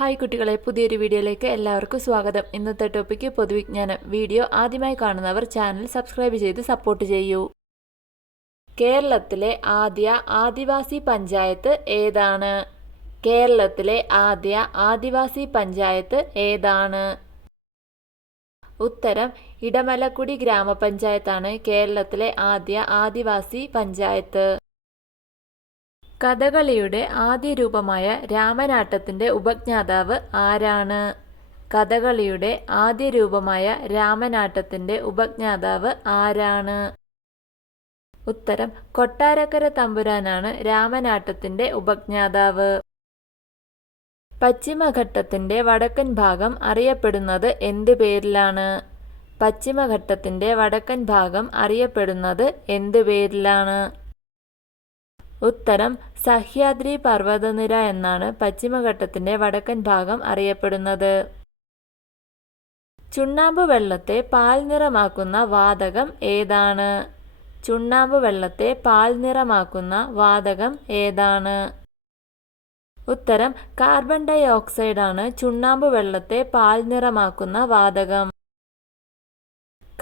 Hi കുട്ടികളെ പുതിയൊരു വീഡിയോയിലേക്ക് എല്ലാവർക്കും സ്വാഗതം. ഇന്നത്തെ ടോപ്പിക്ക് പൊതുവിജ്ഞാനം. വീഡിയോ ആദ്യമായി കാണുന്നവർ ചാനൽ സബ്സ്ക്രൈബ് ചെയ്ത് സപ്പോർട്ട് ചെയ്യൂ. കേരളത്തിലെ ആദ്യ ആദിവാസി പഞ്ചായത്ത് ഏതാണ്? കേരളത്തിലെ ആദ്യ ആദിവാസി പഞ്ചായത്ത് ഏതാണ്? ഉത്തരം ഇടമലക്കുടി ഗ്രാമപഞ്ചായത്താണ് കേരളത്തിലെ ആദ്യ ആദിവാസി പഞ്ചായത്ത്. കഥകളിയുടെ ആദ്യ രൂപമായ രാമനാട്ടത്തിന്റെ ഉപജ്ഞാതാവ് ആരാണ്? കഥകളിയുടെ ആദ്യ രൂപമായ രാമനാട്ടത്തിന്റെ ഉപജ്ഞാതാവ് ആരാണ്? ഉത്തരം കൊട്ടാരക്കര തമ്പുരാനാണ് രാമനാട്ടത്തിന്റെ ഉപജ്ഞാതാവ്. പശ്ചിമഘട്ടത്തിന്റെ വടക്കൻ ഭാഗം അറിയപ്പെടുന്നത് എന്ത് പേരിലാണ്? പശ്ചിമഘട്ടത്തിന്റെ വടക്കൻ ഭാഗം അറിയപ്പെടുന്നത് എന്ത് പേരിലാണ്? ഉത്തരം സഹ്യാദ്രി പർവതനിര എന്നാണ് പശ്ചിമഘട്ടത്തിന്റെ വടക്കൻ ഭാഗം അറിയപ്പെടുന്നത്. ചുണ്ണാമ്പ് വെള്ളത്തെ പാൽ നിറമാക്കുന്ന വാതകം ഏതാണ്? ചുണ്ണാമ്പ് വെള്ളത്തെ പാൽ നിറമാക്കുന്ന വാതകം ഏതാണ്? ഉത്തരം കാർബൺ ഡൈ ഓക്സൈഡാണ് ചുണ്ണാമ്പ് വെള്ളത്തെ പാൽ നിറമാക്കുന്ന വാതകം.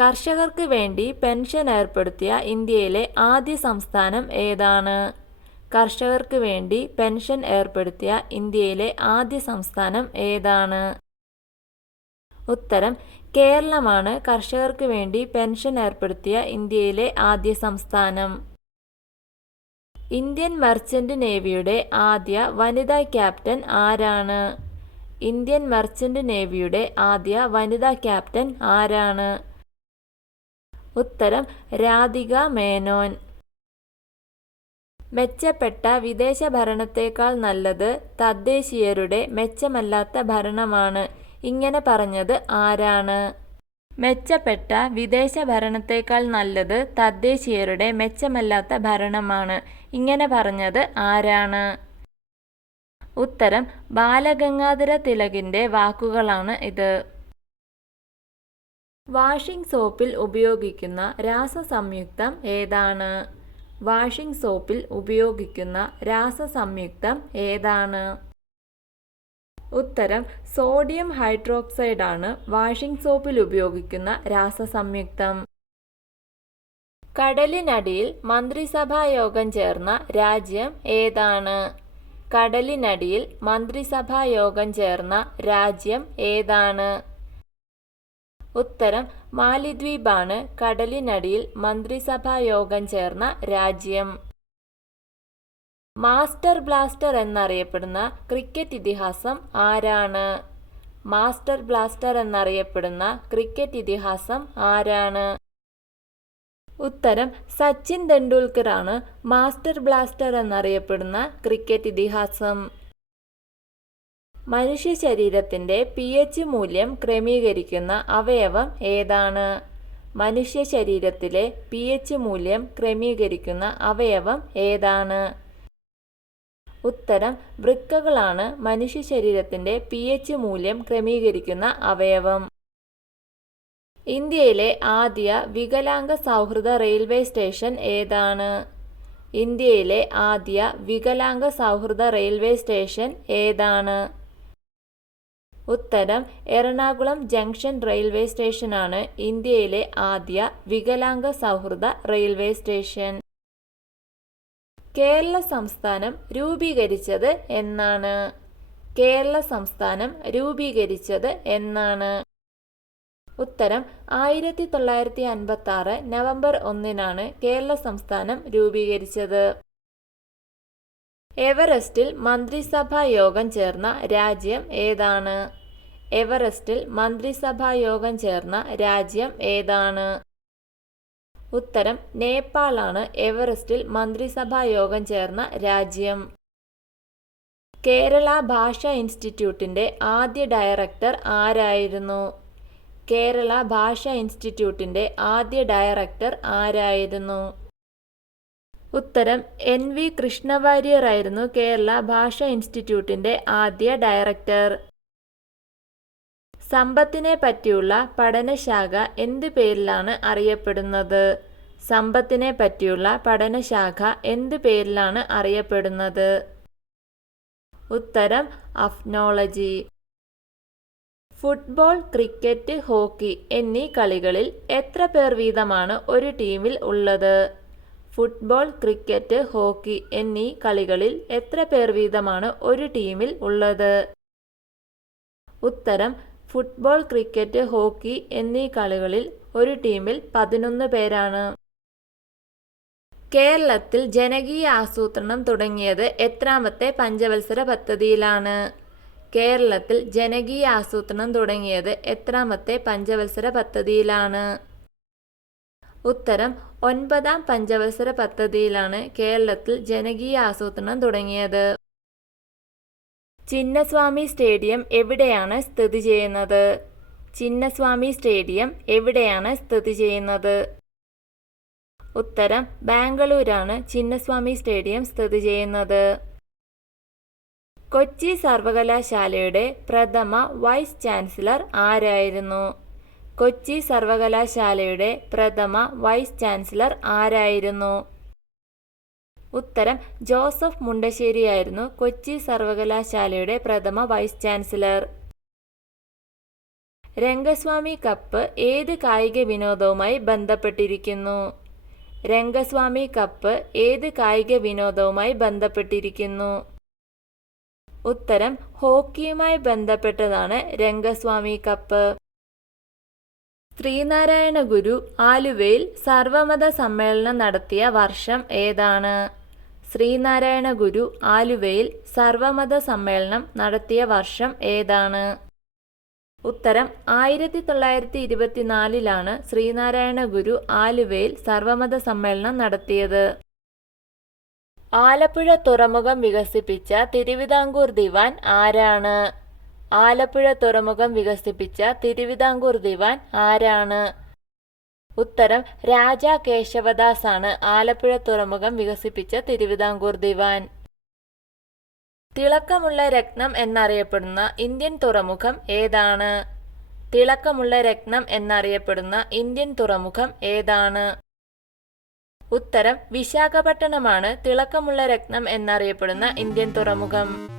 കർഷകർക്ക് വേണ്ടി പെൻഷൻ ഏർപ്പെടുത്തിയ ഇന്ത്യയിലെ ആദ്യ സംസ്ഥാനം ഏതാണ്? കർഷകർക്ക് വേണ്ടി പെൻഷൻ ഏർപ്പെടുത്തിയ ഇന്ത്യയിലെ ആദ്യ സംസ്ഥാനം ഏതാണ്? ഉത്തരം കേരളമാണ് കർഷകർക്ക് വേണ്ടി പെൻഷൻ ഏർപ്പെടുത്തിയ ഇന്ത്യയിലെ ആദ്യ സംസ്ഥാനം. ഇന്ത്യൻ മർച്ചന്റ് നേവിയുടെ ആദ്യ വനിതാ ക്യാപ്റ്റൻ ആരാണ്? ഇന്ത്യൻ മർച്ചന്റ് നേവിയുടെ ആദ്യ വനിതാ ക്യാപ്റ്റൻ ആരാണ്? ഉത്തരം രാധിക മേനോൻ. മെച്ചപ്പെട്ട വിദേശ ഭരണത്തേക്കാൾ നല്ലത് തദ്ദേശീയരുടെ മെച്ചമല്ലാത്ത ഭരണമാണ്. ഇങ്ങനെ പറഞ്ഞത് ആരാണ്? മെച്ചപ്പെട്ട വിദേശ ഭരണത്തേക്കാൾ നല്ലത് തദ്ദേശീയരുടെ മെച്ചമല്ലാത്ത ഭരണമാണ്. ഇങ്ങനെ പറഞ്ഞത് ആരാണ്? ഉത്തരം ബാലഗംഗാധര തിലകിന്റെ വാക്കുകളാണ് ഇത്. വാഷിംഗ് സോപ്പിൽ ഉപയോഗിക്കുന്ന രാസസംയുക്തം ഏതാണ്? വാഷിംഗ് സോപ്പിൽ ഉപയോഗിക്കുന്ന രാസസംയുക്തം ഏതാണ്? ഉത്തരം സോഡിയം ഹൈഡ്രോക്സൈഡ് ആണ് വാഷിംഗ് സോപ്പിൽ ഉപയോഗിക്കുന്ന രാസസംയുക്തം. കടലിനടിയിൽ മന്ത്രിസഭാ യോഗം ചേർന്ന രാജ്യം ഏതാണ്? കടലിനടിയിൽ മന്ത്രിസഭാ യോഗം ചേർന്ന രാജ്യം ഏതാണ്? ഉത്തരം മാലിദ്വീപാണ് കടലിനടിയിൽ മന്ത്രിസഭാ യോഗം ചേർന്ന രാജ്യം. മാസ്റ്റർ ബ്ലാസ്റ്റർ എന്നറിയപ്പെടുന്ന ക്രിക്കറ്റ് ഇതിഹാസം ആരാണ്? മാസ്റ്റർ ബ്ലാസ്റ്റർ എന്നറിയപ്പെടുന്ന ക്രിക്കറ്റ് ഇതിഹാസം ആരാണ്? ഉത്തരം സച്ചിൻ തെണ്ടുൽക്കറാണ് മാസ്റ്റർ ബ്ലാസ്റ്റർ എന്നറിയപ്പെടുന്ന ക്രിക്കറ്റ് ഇതിഹാസം. മനുഷ്യ ശരീരത്തിന്റെ പി എച്ച് മൂല്യം ക്രമീകരിക്കുന്ന അവയവം ഏതാണ്? മനുഷ്യ ശരീരത്തിലെ പി എച്ച് മൂല്യം ക്രമീകരിക്കുന്ന അവയവം ഏതാണ്? ഉത്തരം വൃക്കകളാണ് മനുഷ്യ ശരീരത്തിന്റെ പി എച്ച് മൂല്യം ക്രമീകരിക്കുന്ന അവയവം. ഇന്ത്യയിലെ ആദ്യ വികലാംഗ സൗഹൃദ റെയിൽവേ സ്റ്റേഷൻ ഏതാണ്? ഇന്ത്യയിലെ ആദ്യ വികലാംഗ സൗഹൃദ റെയിൽവേ സ്റ്റേഷൻ ഏതാണ്? ഉത്തരം എറണാകുളം ജംഗ്ഷൻ റെയിൽവേ സ്റ്റേഷനാണ് ഇന്ത്യയിലെ ആദ്യ വികലാംഗ സൗഹൃദ റെയിൽവേ സ്റ്റേഷൻ. കേരള സംസ്ഥാനം രൂപീകരിച്ചത് എന്നാണ്. കേരള സംസ്ഥാനം രൂപീകരിച്ചത് എന്നാണ്. ഉത്തരം ആയിരത്തി തൊള്ളായിരത്തി അൻപത്തി ആറ് നവംബർ ഒന്നിനാണ് കേരള സംസ്ഥാനം രൂപീകരിച്ചത്. എവറസ്റ്റിൽ മന്ത്രിസഭാ യോഗം ചേർന്ന രാജ്യം ഏതാണ്? എവറസ്റ്റിൽ മന്ത്രിസഭാ യോഗം ചേർന്ന രാജ്യം ഏതാണ്? ഉത്തരം നേപ്പാളാണ് എവറസ്റ്റിൽ മന്ത്രിസഭാ യോഗം ചേർന്ന രാജ്യം. കേരള ഭാഷാ ഇൻസ്റ്റിറ്റ്യൂട്ടിന്റെ ആദ്യ ഡയറക്ടർ ആരായിരുന്നു? കേരള ഭാഷാ ഇൻസ്റ്റിറ്റ്യൂട്ടിന്റെ ആദ്യ ഡയറക്ടർ ആരായിരുന്നു? ഉത്തരം എൻ വി കൃഷ്ണവാര്യർ ആയിരുന്നു കേരള ഭാഷാ ഇൻസ്റ്റിറ്റ്യൂട്ടിന്റെ ആദ്യ ഡയറക്ടർ. സമ്പത്തിനെ പറ്റിയുള്ള പഠനശാഖ എന്ത് പേരിലാണ് അറിയപ്പെടുന്നത്? സമ്പത്തിനെ പറ്റിയുള്ള പഠനശാഖ എന്ത് പേരിലാണ് അറിയപ്പെടുന്നത്? ഉത്തരം അഫ്നോളജി. ഫുട്ബോൾ ക്രിക്കറ്റ് ഹോക്കി എന്നീ കളികളിൽ എത്ര പേർ വീതമാണ് ഒരു ടീമിൽ ഉള്ളത്? ഫുട്ബോൾ ക്രിക്കറ്റ് ഹോക്കി എന്നീ കളികളിൽ എത്ര പേർ വീതമാണ് ഒരു ടീമിൽ ഉള്ളത്? ഉത്തരം ഫുട്ബോൾ ക്രിക്കറ്റ് ഹോക്കി എന്നീ കളികളിൽ ഒരു ടീമിൽ പതിനൊന്ന് പേരാണ്. കേരളത്തിൽ ജനകീയ ആസൂത്രണം തുടങ്ങിയത് എത്രാമത്തെ പഞ്ചവത്സര പദ്ധതിയിലാണ്. കേരളത്തിൽ ജനകീയ ആസൂത്രണം തുടങ്ങിയത് എത്രാമത്തെ പഞ്ചവത്സര പദ്ധതിയിലാണ്. ഉത്തരം ഒൻപതാം പഞ്ചവത്സര പദ്ധതിയിലാണ് കേരളത്തിൽ ജനകീയ ആസൂത്രണം തുടങ്ങിയത്. ചിന്നസ്വാമി സ്റ്റേഡിയം എവിടെയാണ് സ്ഥിതി ചെയ്യുന്നത്? ചിന്നസ്വാമി സ്റ്റേഡിയം എവിടെയാണ് സ്ഥിതി ചെയ്യുന്നത്? ഉത്തരം ബാംഗ്ലൂരാണ് ചിന്നസ്വാമി സ്റ്റേഡിയം സ്ഥിതി ചെയ്യുന്നത്. കൊച്ചി സർവകലാശാലയുടെ പ്രഥമ വൈസ് ചാൻസലർ ആരായിരുന്നു? കൊച്ചി സർവകലാശാലയുടെ പ്രഥമ വൈസ് ചാൻസലർ ആരായിരുന്നു? ഉത്തരം ജോസഫ് മുണ്ടശ്ശേരിയായിരുന്നു കൊച്ചി സർവകലാശാലയുടെ പ്രഥമ വൈസ് ചാൻസലർ. രംഗസ്വാമി കപ്പ് ഏത് കായിക വിനോദവുമായി ബന്ധപ്പെട്ടിരിക്കുന്നു? രംഗസ്വാമി കപ്പ് ഏത് കായിക വിനോദവുമായി ബന്ധപ്പെട്ടിരിക്കുന്നു? ഉത്തരം ഹോക്കിയുമായി ബന്ധപ്പെട്ടതാണ് രംഗസ്വാമി കപ്പ്. ശ്രീനാരായണ ഗുരു ആലുവയിൽ സർവമത സമ്മേളനം നടത്തിയ വർഷം ഏതാണ്? ശ്രീനാരായണ ഗുരു ആലുവയിൽ സർവമത സമ്മേളനം നടത്തിയ വർഷം ഏതാണ്? ഉത്തരം ആയിരത്തി തൊള്ളായിരത്തി ഇരുപത്തിനാലിലാണ് ശ്രീനാരായണ ഗുരു ആലുവയിൽ സർവമത സമ്മേളനം നടത്തിയത്. ആലപ്പുഴ തുറമുഖം വികസിപ്പിച്ച തിരുവിതാംകൂർ ദിവാൻ ആരാണ്? ആലപ്പുഴ തുറമുഖം വികസിപ്പിച്ച തിരുവിതാംകൂർ ദിവാൻ ആരാണ്? ഉത്തരം രാജ കേശവദാസ് ആണ് ആലപ്പുഴ തുറമുഖം വികസിപ്പിച്ച തിരുവിതാംകൂർ ദിവാൻ. തിളക്കമുള്ള രത്നം എന്നറിയപ്പെടുന്ന ഇന്ത്യൻ തുറമുഖം ഏതാണ്? തിളക്കമുള്ള രത്നം എന്നറിയപ്പെടുന്ന ഇന്ത്യൻ തുറമുഖം ഏതാണ്? ഉത്തരം വിശാഖപട്ടണമാണ് തിളക്കമുള്ള രത്നം എന്നറിയപ്പെടുന്ന ഇന്ത്യൻ തുറമുഖം.